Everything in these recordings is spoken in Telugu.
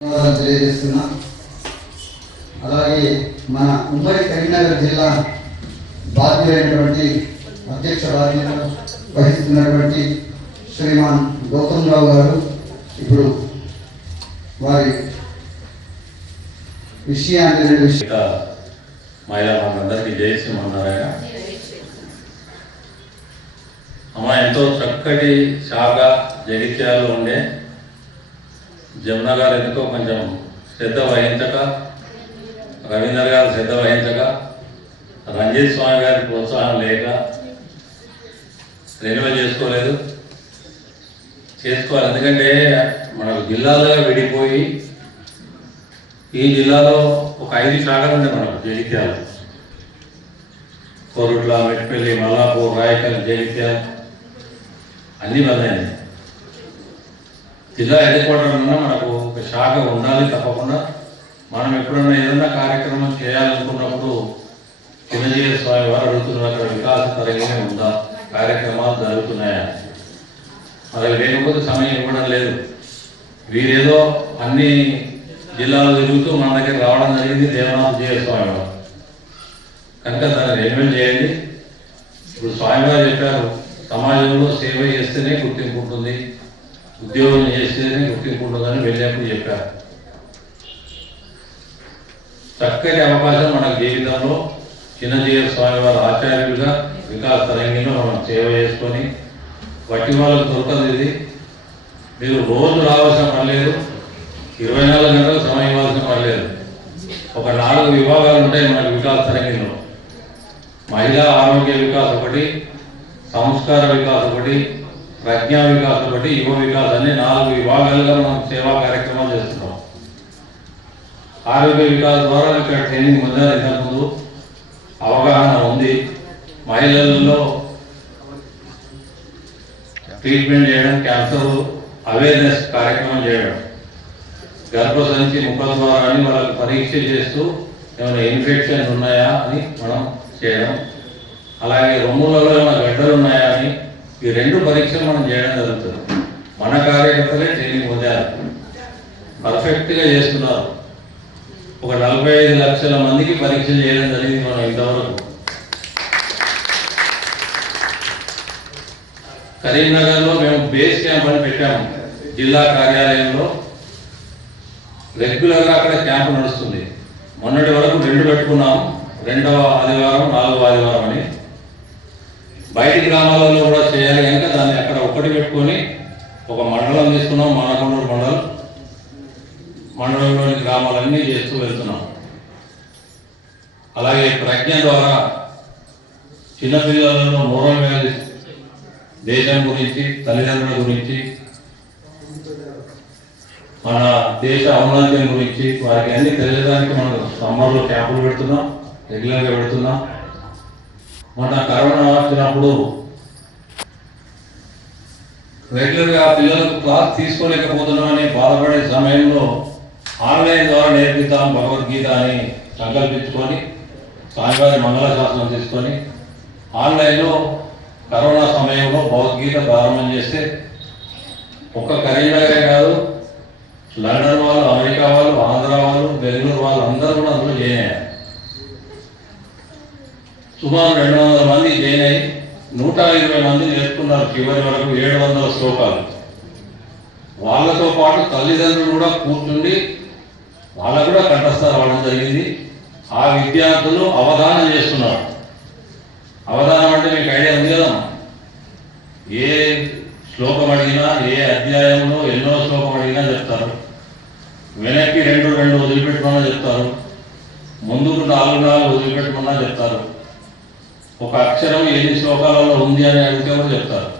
తెలియజేస్తున్నా. అలాగే మన ఉమ్మడి కరీంనగర్ జిల్లా బాధ్యులైనటువంటి అధ్యక్ష బాధ్యత వహిస్తున్నటువంటి శ్రీమాన్ గౌతమ్ రావు గారు ఇప్పుడు వారి విషయాన్ని రెండు మహిళా మనందరికీ జయ శ్రీమన్నారాయణ. అమ్మ ఎంతో చక్కటి శాఖ జగిత్యాలలో ఉండే జమున గారు ఎందుకో కొంచెం శ్రద్ధ వహించక రవీందర్ గారు శ్రద్ధ వహించక రంజిత్ స్వామి గారి ప్రోత్సాహం లేక రెన్యువల్ చేసుకోలేదు. చేసుకోవాలి. ఎందుకంటే మనకు జిల్లాలుగా విడిపోయి ఈ జిల్లాలో ఒక ఐదు శాఖలు ఉన్నాయి మనకు జగిత్యాల. కోరుట్ల మెట్పల్లి మల్లాపూర్ రాయకల్ జగిత్యాల. అన్నీ మళ్ళీ జిల్లా హెడ్ క్వార్టర్ మనకు ఒక శాఖ ఉండాలి తప్పకుండా. మనం ఎప్పుడన్నా ఏదైనా కార్యక్రమం చేయాలనుకున్నప్పుడు చిన్నజీవి స్వామి వారు అడుగుతున్నారు అక్కడ వికాస తరగనే ఉందా? కార్యక్రమాలు జరుగుతున్నాయా? మరి లేకపోతే సమయం ఇవ్వడం లేదు. వీరేదో అన్ని జిల్లాలు తిరుగుతూ మన దగ్గర రావడం జరిగింది దేవనాథ జీవ స్వామి వారు. కనుక దాన్ని రెన్యువల్ చేయండి. ఇప్పుడు స్వామి గారు చెప్పారు సమాజంలో సేవ చేస్తేనే గుర్తింపు ఉంటుంది. ఉద్యోగం చేస్తేనే గుర్తింపు ఉంటుందని వెళ్ళేప్పుడు చెప్పారు. చక్కటి అవకాశం మన జీవితంలో చిన్నజీవ స్వామి వారి ఆచార్యులుగా వికాస్ తరంగిలో మనం సేవ చేసుకొని వట్టి వాళ్ళకు దొరకదు ఇది. మీరు రోజు రావాల్సిన పని ఇరవై నాలుగు గంటలు సమయం ఇవ్వాల్సిన పని ఒక నాలుగు విభాగాలు ఉంటాయి మనకు వికాస్ తరంగిలో. మహిళా ఆరోగ్య వికాస్ ఒకటి సంస్కార వికాస్ ఒకటి ప్రజ్ఞా వికాస్ ఒకటి యువ వికాస్ అనే నాలుగు విభాగాలుగా మనం సేవా కార్యక్రమాలు చేస్తున్నాం. ఆరోగ్య వికాస్ ద్వారా ఇక్కడ ట్రైనింగ్ పొందారు ఇంతకుముందు. అవగాహన ఉంది. మహిళలలో ట్రీట్మెంట్ చేయడం క్యాన్సర్ అవేర్నెస్ కార్యక్రమం చేయడం. గర్భసంచి ముఖ ద్వారా అని వాళ్ళకి పరీక్ష చేస్తూ ఏమైనా ఇన్ఫెక్షన్ ఉన్నాయా అని మనం చేయడం. అలాగే రొమ్ములలో ఏమైనా గడ్డలు ఉన్నాయా అని ఈ రెండు పరీక్షలు మనం చేయడం జరుగుతుంది. మన కార్యకర్తలే ట్రైనింగ్ పొందారు. పర్ఫెక్ట్గా చేస్తున్నారు. ఒక నలభై ఐదు లక్షల మందికి పరీక్షలు చేయడం జరిగింది మనం ఇంతవరకు. కరీంనగర్లో మేము బేస్ క్యాంప్ అని పెట్టాము. జిల్లా కార్యాలయంలో. రెగ్యులర్గా అక్కడ క్యాంప్ నడుస్తుంది. మొన్నటి వరకు రెండు పెట్టుకున్నాం రెండవ ఆదివారం నాలుగవ ఆదివారం అని. బయటి గ్రామాలలో కూడా అప్పటి పెట్టుకొని ఒక మండలం తీసుకున్నాం మానకొండూరు మండలం. మండలంలోని గ్రామాలన్నీ చేస్తూ వెళ్తున్నాం. అలాగే ప్రజ్ఞ ద్వారా చిన్నపిల్లలను మోరల్ వాల్యూస్ దేశం గురించి తల్లిదండ్రుల గురించి మన దేశ ఔన్నత్యం గురించి వారికి అన్ని తెలియడానికి మనం సమ్మర్లో క్యాంపులు పెడుతున్నాం రెగ్యులర్గా పెడుతున్నాం. మన కరోనా వచ్చినప్పుడు రెగ్యులర్గా పిల్లలకు క్లాస్ తీసుకోలేకపోతున్నామని బాధపడే సమయంలో ఆన్లైన్ ద్వారా నేర్పిస్తాం భగవద్గీత అని సంకల్పించుకొని స్వామివారి మంగళశాసనం తీసుకొని ఆన్లైన్లో కరోనా సమయంలో భగవద్గీత ప్రారంభం చేస్తే ఒక్క కరీంనగరే కాదు లండన్ వాళ్ళు అమెరికా వాళ్ళు ఆంధ్ర వాళ్ళు బెంగళూరు వాళ్ళు అందరూ కూడా అందులో జాయిన్ సుమారు రెండు వందల నూట ఇరవై మంది నేర్చుకున్నారు చివరి వరకు ఏడు వందల శ్లోకాలు. వాళ్ళతో పాటు తల్లిదండ్రులు కూడా కూర్చుండి వాళ్ళకు కూడా కంఠస్థ రావడం జరిగింది. ఆ విద్యార్థులు అవగాహన చేస్తున్నారు అవధానం అంటే మీకు ఐడియా ఉంది కదా ఏ శ్లోకం అడిగినా ఏ అధ్యాయంలో ఎన్నో శ్లోకం అడిగినా చెప్తారు వెనక్కి రెండు రెండు వదిలిపెట్టుకున్నా చెప్తారు ముందుకు నాలుగు నాలుగు వదిలిపెట్టుకున్నా చెప్తారు ఒక అక్షరం ఎన్ని శ్లోకాలలో ఉంది అని అడిగితే కూడా చెప్తారు?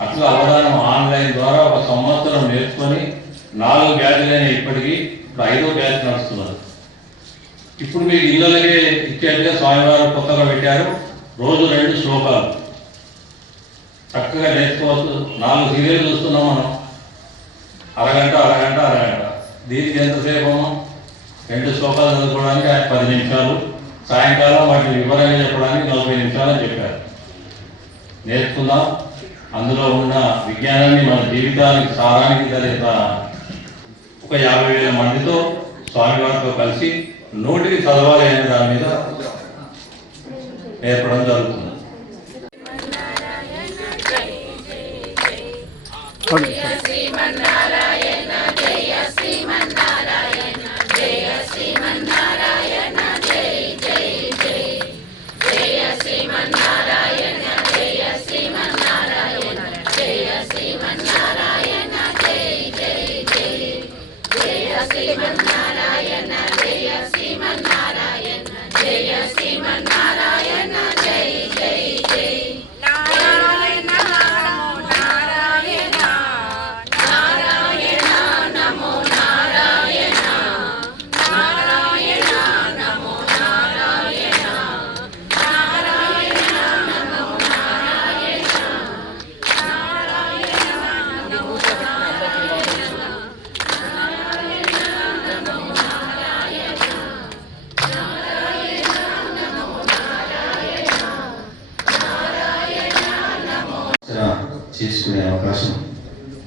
అట్లా అవగాహన ఆన్లైన్ ద్వారా ఒక సంవత్సరం నేర్చుకొని నాలుగు బ్యాచ్లైన ఇప్పటికీ ఇప్పుడు ఐదో బ్యాచ్ నడుస్తున్నారు. ఇప్పుడు మీకు ఇళ్ళలకే ఇచ్చేట్టుగా స్వామివారు కొత్తగా పెట్టారు. రోజు రెండు శ్లోకాలు. చక్కగా నేర్చుకోవచ్చు. నాలుగు సీరియల్ చూస్తున్నాం మనం. అరగంట అరగంట అరగంట. దీనికి ఎంతసేపు రెండు శ్లోకాలు చదువుకోవడానికి ఆయన పది నిమిషాలు. సాయంకాలం వాటిని వివరంగా చెప్పడానికి నలభై నిమిషాలు అని చెప్పారు. నేర్చుకుందాం అందులో ఉన్న విజ్ఞానాన్ని మన జీవితానికి సారానికి తగిన ఒక యాభై వేల మందితో స్వామివారితో కలిసి నోటికి చదవాలి అనే దాని మీద నేర్పడం జరుగుతుంది నారాయణ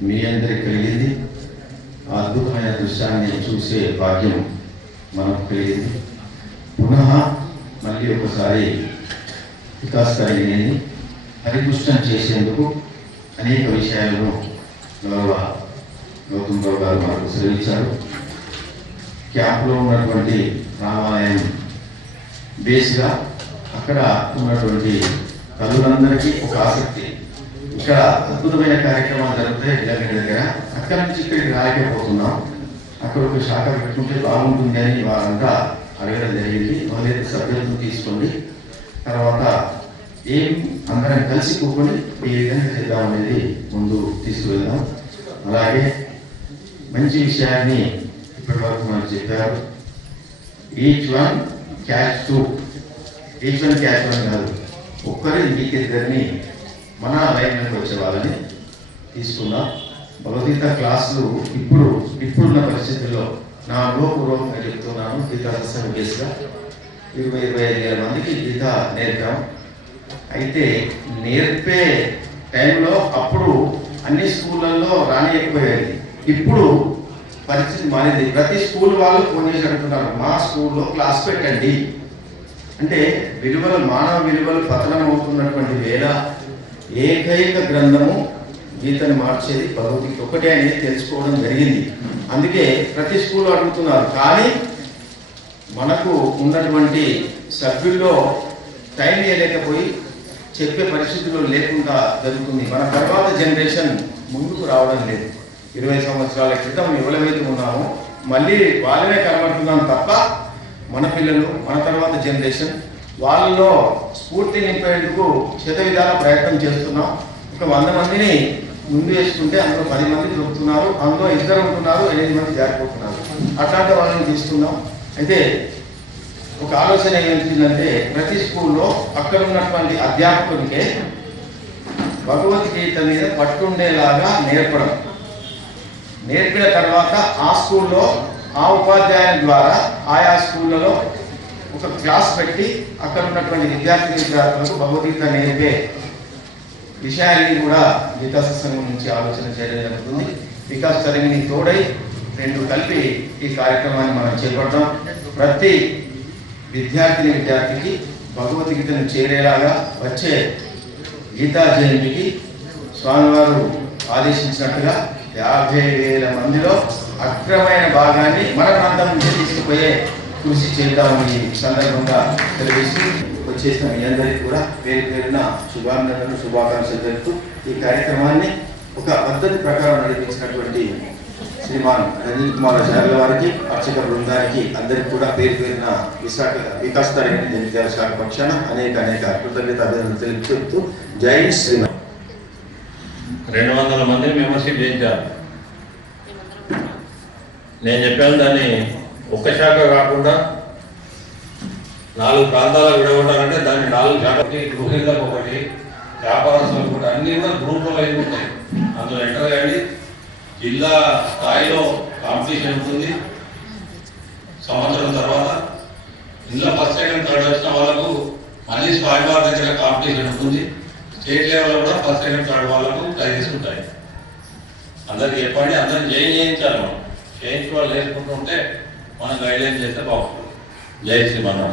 మీ అందరికి కలిగింది ఆ అద్భుతమైన దృశ్యాన్ని చూసే భాగ్యం మనకు కలిగింది పునః మళ్ళీ ఒకసారి వికాస్ కలిగింది పరిపుష్టం చేసేందుకు అనేక విషయాలను గౌరవ గౌతమ్ రావు గారు మనకు శ్రమించారు క్యాంప్లో ఉన్నటువంటి రామాలయం బేస్గా అక్కడ ఉన్నటువంటి తల్లులందరికీ ఒక ఆసక్తి ఇక్కడ అద్భుతమైన కార్యక్రమాలు జరుగుతాయి ఇలాంటి దగ్గర అక్కడ నుంచి ఇక్కడికి రాయకపోతున్నాం అక్కడ ఒక శాఖ పెట్టుకుంటే బాగుంటుంది అని వారంతా అడగడం జరిగింది. మొదలైతే సభ్యులను తీసుకోండి. తర్వాత ఏం అందరం కలిసి కూర్చొని ఏ విధంగా చేద్దాం అనేది ముందు తీసుకువెళ్దాం. అలాగే మంచి విషయాన్ని ఇప్పటి వరకు మనకు చెప్పారు. Each one cash two each one cash one కాదు. ఒక్కరు ఇంటికిద్దరిని మన లైన్లోకి వచ్చే వాళ్ళని తీసుకుందాం భగవద్గీత క్లాసులు ఇప్పుడు ఇప్పుడున్న పరిస్థితుల్లో నా లోపూర్వకంగా చెప్తున్నాను గీతా సత్సంగ కేసుగా ఇరవై ఇరవై ఐదు వేల మందికి గీత నేర్పాం. అయితే నేర్పే టైంలో అప్పుడు అన్ని స్కూళ్ళల్లో రానియకపోయేది. ఇప్పుడు పరిస్థితి మారింది. ప్రతి స్కూల్ వాళ్ళు ఫోన్ చేసి అడుగుతున్నారు మా స్కూల్లో క్లాస్ పెట్టండి. అంటే విలువలు మానవ విలువలు పతనం అవుతున్నటువంటి వేళ ఏకైక గ్రంథము గీతని మార్చేది భగవద్గీత ఒకటే అనేది తెలుసుకోవడం జరిగింది. అందుకే ప్రతి స్కూల్ అడుగుతున్నారు. కానీ మనకు ఉన్నటువంటి సభ్యుల్లో టైం వేయలేకపోయి చెప్పే పరిస్థితుల్లో లేకుండా జరుగుతుంది. మన తర్వాత జనరేషన్ ముందుకు రావడం లేదు. ఇరవై సంవత్సరాల క్రితం ఎవరైతే ఉన్నామో మళ్ళీ వాళ్ళనే కనబడుతున్నాం తప్ప మన పిల్లలు మన తర్వాత జనరేషన్ వాళ్ళలో స్ఫూర్తి నింపేందుకు చేత విధాల ప్రయత్నం చేస్తున్నాం. ఒక వంద మందిని ముందు వేసుకుంటే అందులో పది మంది దొరుకుతున్నారు. అందులో ఇద్దరు ఉంటున్నారు ఎనిమిది మంది జారిపోతున్నారు. అట్లాంటి వాళ్ళని తీసుకుందాం అయితే ఒక ఆలోచన ఏమిటిందంటే ప్రతి స్కూల్లో అక్కడ ఉన్నటువంటి అధ్యాపకునికే భగవద్గీత మీద పట్టుండేలాగా నేర్పడం. నేర్పిన తర్వాత ఆ స్కూల్లో ఆ ఉపాధ్యాయుని ద్వారా ఆయా స్కూళ్ళలో ఒక క్లాస్ పెట్టి అక్కడ ఉన్నటువంటి విద్యార్థి విద్యార్థులకు భగవద్గీత నేర్పే విషయాన్ని కూడా గీతా సత్సంగం నుంచి ఆలోచన చేయడం జరుగుతుంది. వికాస్ తరగిని తోడై రెండు కలిపి ఈ కార్యక్రమాన్ని మనం చేపడతాం. ప్రతి విద్యార్థిని విద్యార్థికి భగవద్గీతను చేరేలాగా వచ్చే గీతా జయంతికి స్వామివారు ఆదేశించినట్టుగా యాభై వేల మందిలో అక్రమైన భాగాన్ని మన ప్రాంతం నుంచి తీసుకుపోయే కృషి చేద్దామని ఈ సందర్భంగా తెలియజేసి వచ్చేసిన మీ అందరికీ కూడా పేరు పేరున శుభాభినందనలు శుభాకాంక్షలు తెలుపుతూ ఈ కార్యక్రమాన్ని ఒక పద్ధతి ప్రకారం నడిపించినటువంటి శ్రీమాన్ రంజిత్ కుమార్ శాఖల వారికి అర్చక బృందానికి అందరికీ కూడా పేరు పేరున విశాఖ వికాస్ తరగతి జనిత్యాల శాఖ పక్షాన అనేక అనేక కృతజ్ఞత అభినందనలు తెలుపు చెప్తూ జై శ్రీమాన్ రెండు వందల మంది మెంబర్షిప్ చేయించారు నేను చెప్పాను దాన్ని ఒక్క శాఖ కాకుండా నాలుగు ప్రాంతాలకు విడగొట్టాలంటే దాన్ని నాలుగు శాఖ ఒకటి గృహిణులకు ఒకటి వ్యాపారస్తులకు ఒకటి అన్ని కూడా గ్రూపులు అయి ఉంటాయి. అందులో ఎంటర్ కానీ జిల్లా స్థాయిలో కాంపిటీషన్ ఉంటుంది. సంవత్సరం తర్వాత ఇందులో ఫస్ట్ సెకండ్ థర్డ్ వచ్చిన వాళ్ళకు మళ్ళీ స్పాట్ దగ్గర కాంపిటీషన్ ఉంటుంది. స్టేట్ లెవెల్లో కూడా ఫస్ట్ సెకండ్ థర్డ్ వాళ్ళకు ప్రైజెస్ ఉంటాయి. అందరికి చెప్పండి. అందరికి జైన్ చేయించాలి మనం. చేయించుకోవాలి లేకుంటుంటే మనం గైడ్లైన్ చేస్తే బాగుంటుంది జై శ్రీ మనం